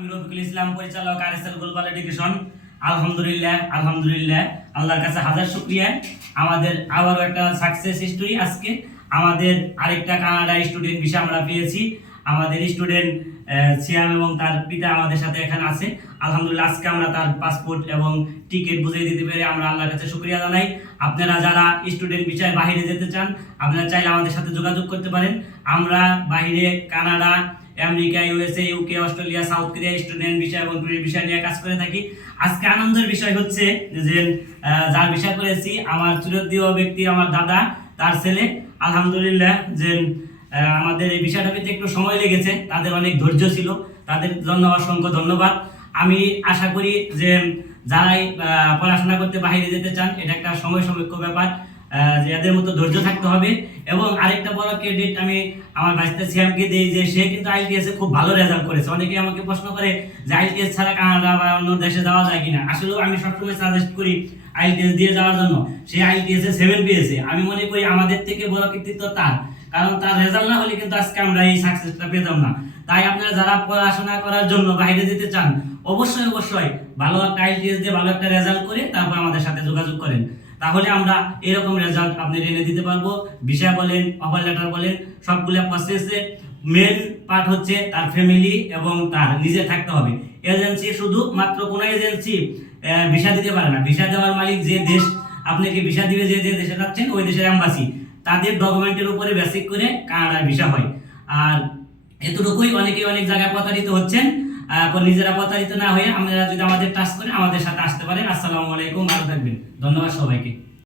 আমি রফিকুল ইসলাম, পরিচালক RSL global education. আলহামদুলিল্লাহ আলহামদুলিল্লাহ, আল্লাহর কাছে হাজার শুকরিয়া। আমাদের আবারও একটা সাকসেস স্টোরি। আজকে আমাদের আরেকটা কানাডা স্টুডেন্ট ভিসা আমরা পেয়েছি। আমাদের স্টুডেন্ট সিয়াম এবং তার পিতা আমাদের সাথে এখানে আছে। আলহামদুলিল্লাহ, আজকে আমরা তার পাসপোর্ট এবং টিকিট বুঝিয়ে দিতে পেরে আমরা আল্লাহর কাছে শুকরিয়া জানাই। আপনারা যারা স্টুডেন্ট ভিসায় বাইরে যেতে চান, আপনারা চাইলে আমাদের সাথে যোগাযোগ করতে পারেন। আমরা বাইরে Canada, America, USA, UK, Australia, south Korea student বিষয় এবং ট্যুরিস্ট বিষয় নিয়ে কাজ করে থাকি। আজকে আনন্দের বিষয় হচ্ছে যে যার বিষয় করেছি আমার চিরপ্রিয় ব্যক্তি, আমার দাদা, তার ছেলে। আলহামদুলিল্লাহ যে আমাদের এই বিষয়টা পেতে একটু সময় লেগেছে, তাদের অনেক ধৈর্য ছিল, তাদের জন্য অসংখ্য ধন্যবাদ। আমি আশা করি যে যারাই পড়াশোনা করতে বাইরে যেতে চান, এটা একটা সময় সাপেক্ষ ব্যাপার, যে এদের মতো ধৈর্য থাকতে হবে। এবং আরেকটা বড় ক্রেডিট আমি আমার ভাইস্তা সিয়ামকে দিই, যে সে কিন্তু আইএলটিএস এ খুব ভালো রেজাল্ট করেছে। অনেকে আমাকে প্রশ্ন করে যে আইএলটিএস ছাড়া কানাডা বা অন্য দেশে যাওয়া যায় কিনা। আসলে আমি সবসময় সাজেস্ট করি আইএলটিএস দিয়ে যাওয়ার জন্য। সে আইএলটিএস এ 7 পেয়েছে। আমি মনে করি আমাদের থেকে বড় কৃতিত্ব তার, কারণ তার রেজাল্ট না হলে কিন্তু আজকে আমরা এই সাকসেসটা পেতাম না। তাই আপনারা যারা পড়াশোনা করার জন্য বাইরে যেতে চান, অবশ্যই অবশ্যই ভালো একটা আইএলটিএস দিয়ে ভালো একটা রেজাল্ট করে তারপর আমাদের সাথে যোগাযোগ করেন। তাহলে আমরা এরকম রেজাল্ট আপনাদের এনে দিতে পারবো। ভিসা বলেন, অফার লেটার বলেন, সবগুলো প্রসেসের মেন পার্ট হচ্ছে তার ফ্যামিলি এবং তার নিজে থাকতে হবে। এজেন্সি শুধু মাত্র কোনো এজেন্সি ভিসা দিতে পারে না। ভিসা দেওয়ার মালিক যে দেশ আপনাকে ভিসা দিবে, যে যে দেশে যাচ্ছেন ওই দেশের এম্বাসি, তাদের ডকুমেন্টের উপরে বেসিক করে কানাডার ভিসা হয়। আর এতটুকুই, অনেকে অনেক জায়গায় প্রতারিত হচ্ছেন। নিজেরা প্রতারিত না হয়ে আপনারা যদি আমাদের টাচ করেন, আমাদের সাথে আসতে পারেন। আসসালামু আলাইকুম, ভালো থাকবেন। ধন্যবাদ সবাইকে।